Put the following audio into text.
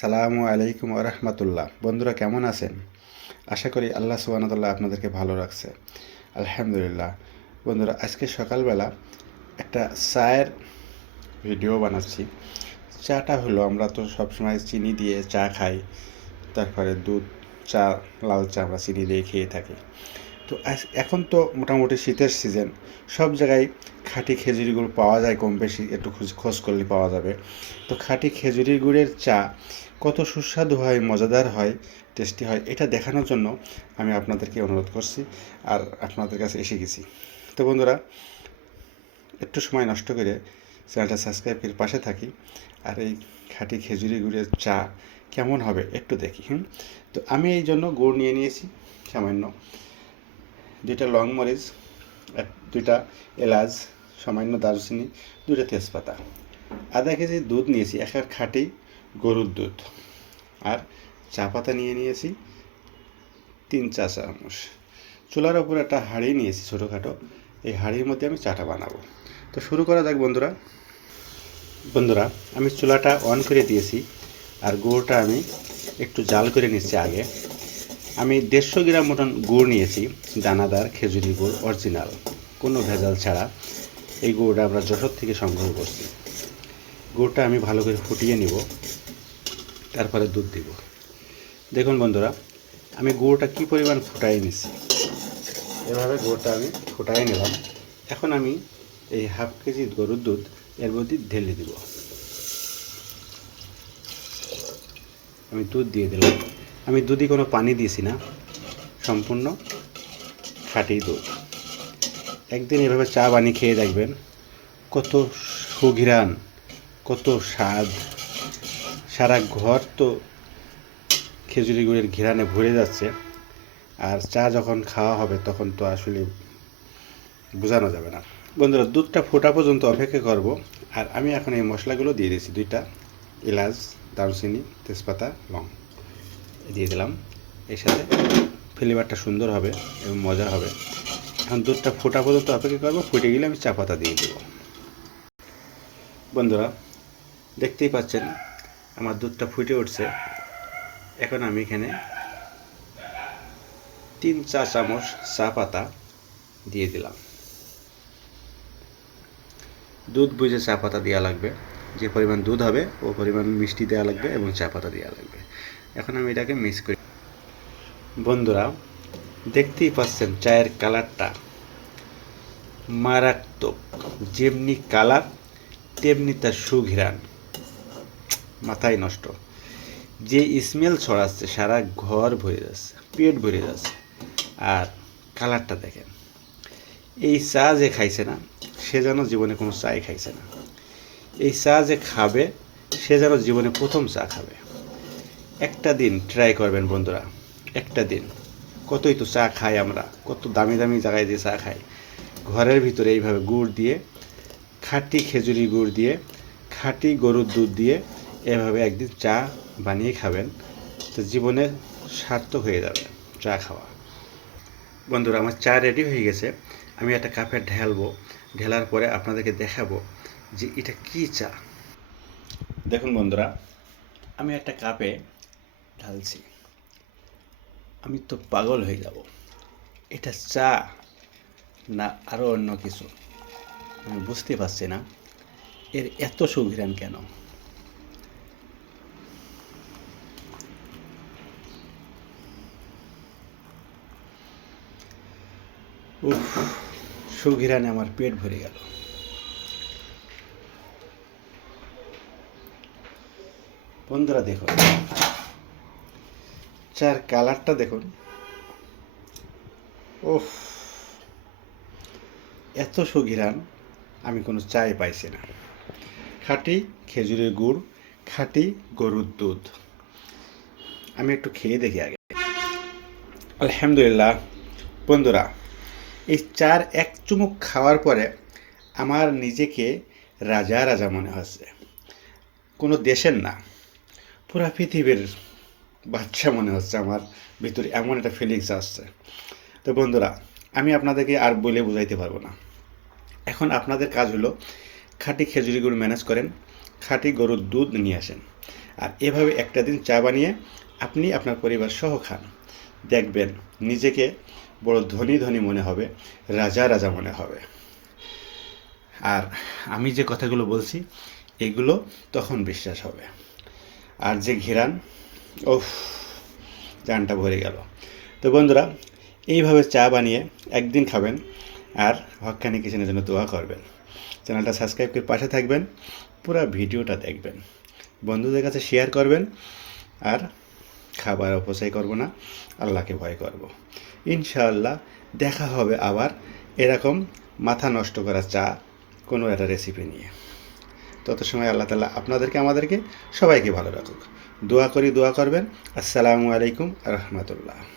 সালামু আলাইকুম রহমতুল্লাহ। বন্ধুরা কেমন আছেন? আশা করি আল্লাহ সুবহানাহু ওয়া তাআলা আপনাদেরকে ভালো রাখছে। আলহামদুলিল্লাহ। বন্ধুরা আজকে সকালবেলা একটা চায়ের ভিডিও বানাচ্ছি। চাটা হলো, আমরা তো সবসময় চিনি দিয়ে চা খাই, তারপরে দুধ চা, লাল চা আমরা চিনি দিয়ে খেয়ে থাকি। তো এখন তো মোটামুটি শীতের সিজন, সব জায়গায় খাঁটি খেজুরি গুড় পাওয়া যায়, কম বেশি একটু খোঁজ করলে পাওয়া যাবে। তো খাঁটি খেজুরি গুড়ের চা কত সুস্বাদু হয়, মজাদার হয়, টেস্টি হয়, এটা দেখানোর জন্য আমি আপনাদেরকে অনুরোধ করছি আর আপনাদের কাছে এসে গেছি। তো বন্ধুরা, একটু সময় নষ্ট করে চ্যানেলটা সাবস্ক্রাইব করে পাশে থাকি আর এই খাঁটি খেজুরি গুড়ের চা কেমন হবে একটু দেখি। তো আমি এই জন্য গুড় নিয়ে নিয়েছি সামান্য, 2টা লং মরিচ, দুইটা এলাচ, সামান্য দারুচিনি, 2টা তেজপাতা, আধা কেজি দুধ নিয়েছি, একের খাঁটি গরুর দুধ, আর চা পাতা নিয়ে নিয়েছি 3 চা চামচ। চুলার ওপর একটা হাঁড়ি নিয়েছি ছোটোখাটো, এই হাঁড়ির মধ্যে আমি চাটা বানাবো। তো শুরু করা যাক বন্ধুরা। বন্ধুরা আমি চুলাটা অন করে দিয়েছি আর গুড়টা আমি একটু জাল করে নিচ্ছি আগে। আমি 150 গ্রাম মতন গুড় নিয়েছি, দানাদার খেজুরি গুড়, অরিজিনাল, কোনো ভেজাল ছাড়া। এই গুড়টা আমরা যশোর থেকে সংগ্রহ করছি। গুড়টা আমি ভালো করে ফুটিয়ে নিব, তারপরে দুধ দিব। দেখুন বন্ধুরা, আমি গুড়টা কী পরিমাণ ফুটাই নিচ্ছি। এভাবে গুড়টা আমি ফুটাই নিলাম। এখন আমি এই হাফ কেজি গরুর দুধ এর মধ্যে ঢেলে দিব। আমি দুধ দিয়ে দিলাম। আমি দুধে কোনো পানি দিয়েছি না, সম্পূর্ণ খাঁটি দুধ। একদিন এভাবে চা বানিয়ে খেয়ে দেখবেন, কত সুঘ্রাণ, কত স্বাদ। সারা ঘর তো খেজুরি গুড়ের ঘ্রাণে ভরে যাচ্ছে। আর চা যখন খাওয়া হবে তখন তো আসলে বোঝানো যাবে না। বন্ধুরা দুধটা ফোটা পর্যন্ত অপেক্ষা করব। আর আমি এখন এই মশলাগুলো দিয়ে দিয়েছি, 2টা এলাচ, দারুচিনি, তেজপাতা, লং দিয়ে দিলাম। এর সাথে ফ্লেভারটা সুন্দর হবে এবং মজা হবে। এখন দুধটা ফোটা পর্যন্ত অপেক্ষা করবো, ফুটে গেলে আমি চা পাতা দিয়ে দেবো। বন্ধুরা দেখতেই পাচ্ছেন আমার দুধটা ফুটে উঠছে। এখন আমি এখানে 3 চা চামচ চা পাতা দিয়ে দিলাম। দুধ বুঝে চা পাতা দেওয়া লাগবে, যে পরিমাণ দুধ হবে ও পরিমাণ মিষ্টি দেওয়া লাগবে এবং চা পাতা দেওয়া লাগবে। এখন আমি এটাকে মিক্স করি। বন্ধুরা দেখতেই পাচ্ছেন চায়ের কালারটা মারাত্মক, যেমনি কালার তেমনি তার সুঘ্রাণ, মাথায় নষ্ট। যে স্মেল ছড়াচ্ছে সারা ঘর ভরে যাচ্ছে, পেট ভরে যাচ্ছে। আর কালারটা দেখেন, এই চা যে খাইছে না সে যেন জীবনে কোনো চাই খাইছে না। এই চা যে খাবে সে যেন জীবনে প্রথম চা খাবে। একটা দিন ট্রাই করবেন বন্ধুরা, একটা দিন। কতই তো চা খাই আমরা, কত দামি দামি জায়গায় দিয়ে চা খাই। ঘরের ভিতরে এইভাবে গুড় দিয়ে, খাঁটি খেজুরি গুড় দিয়ে, খাঁটি গরুর দুধ দিয়ে এভাবে একদিন চা বানিয়ে খাবেন, তো জীবনে সার্থক হয়ে যাবে চা খাওয়া। বন্ধুরা আমার চা রেডি হয়ে গেছে। আমি একটা কাপে ঢালবো, ঢেলার পরে আপনাদেরকে দেখাবো যে এটা কি চা। দেখুন বন্ধুরা, আমি একটা কাপে ঢালছি। আমি তো পাগল হয়ে যাব, এটা চা না আরও অন্য কিছু আমি বুঝতে পারছি না। এর এত সুঘ্রাণ কেন? উফ, সুঘ্রাণে আমার পেট ভরে গেল। বন্ধুরা দেখুন, চার কালারটা দেখুন। উফ, এত সুঘ্রাণ আমি কোনো চাই পাইছি না। খাঁটি খেজুরের গুড়, খাঁটি গরুর দুধ। আমি একটু খেয়ে দেখি আগে। আলহামদুলিল্লাহ। বন্ধুরা এই চার এক চুমুক খাওয়ার পরে আমার নিজেকে রাজা রাজা মনে হচ্ছে। কোনো দেশের না, পুরা পৃথিবীর বাচ্চা মনে হচ্ছে আমার ভিতরে, এমন একটা ফিলিংস আসছে। তো বন্ধুরা আমি আপনাদেরকে আর বলে বোঝাইতে পারবো না। এখন আপনাদের কাজ হলো খাঁটি খেজুরি গুড় ম্যানেজ করেন, খাঁটি গরুর দুধ নিয়ে আসেন। আর এভাবে একটা দিন চা বানিয়ে আপনি আপনার পরিবার সহ খান, দেখবেন নিজেকে বড় ধনী ধনী মনে হবে, রাজা রাজা মনে হবে। আর আমি যে কথাগুলো বলছি এগুলো তখন বিশ্বাস হবে। আর যে ঘেরান, ওফ, জানটা ভরে গেল। তো বন্ধুরা, এইভাবে চা বানিয়ে একদিন খাবেন আর হক্কানি কিচেনের জন্য দোয়া করবেন। চ্যানেলটা সাবস্ক্রাইব করে পাশে থাকবেন, পুরো ভিডিওটা দেখবেন, বন্ধুদের কাছে শেয়ার করবেন। আর খাবার অপচয় করব না, আল্লাহকে ভয় করব। ইনশাআল্লাহ দেখা হবে আবার এরকম মাথা নষ্ট করা চা কোনো একটা রেসিপি নিয়ে। তত সময় আল্লাহ তাআলা আপনাদেরকে আমাদেরকে সবাইকে ভালো রাখুক। দোয়া করি, দোয়া করবেন। আসসালামু আলাইকুম রাহমাতুল্লাহ।